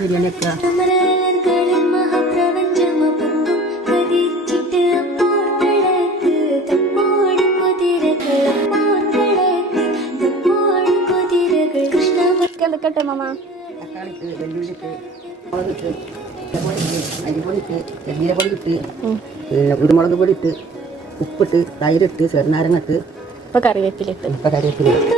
ബിരിയാണിയൊക്കെ എന്തൊക്കെ മാമ? തക്കാളിട്ട്, വെല്ലുള്ളിട്ട്, മുളകിട്ട്, അരിപ്പൊടിയിട്ട്, ചെറുപൊടിയിട്ട്, പിന്നെ കുരുമുളക് പൊടിയിട്ട്, ഉപ്പിട്ട്, തൈരിട്ട്, ചെറുനാരങ്ങ ഇട്ട്, ഇപ്പൊ കറിവേപ്പിലിട്ട്.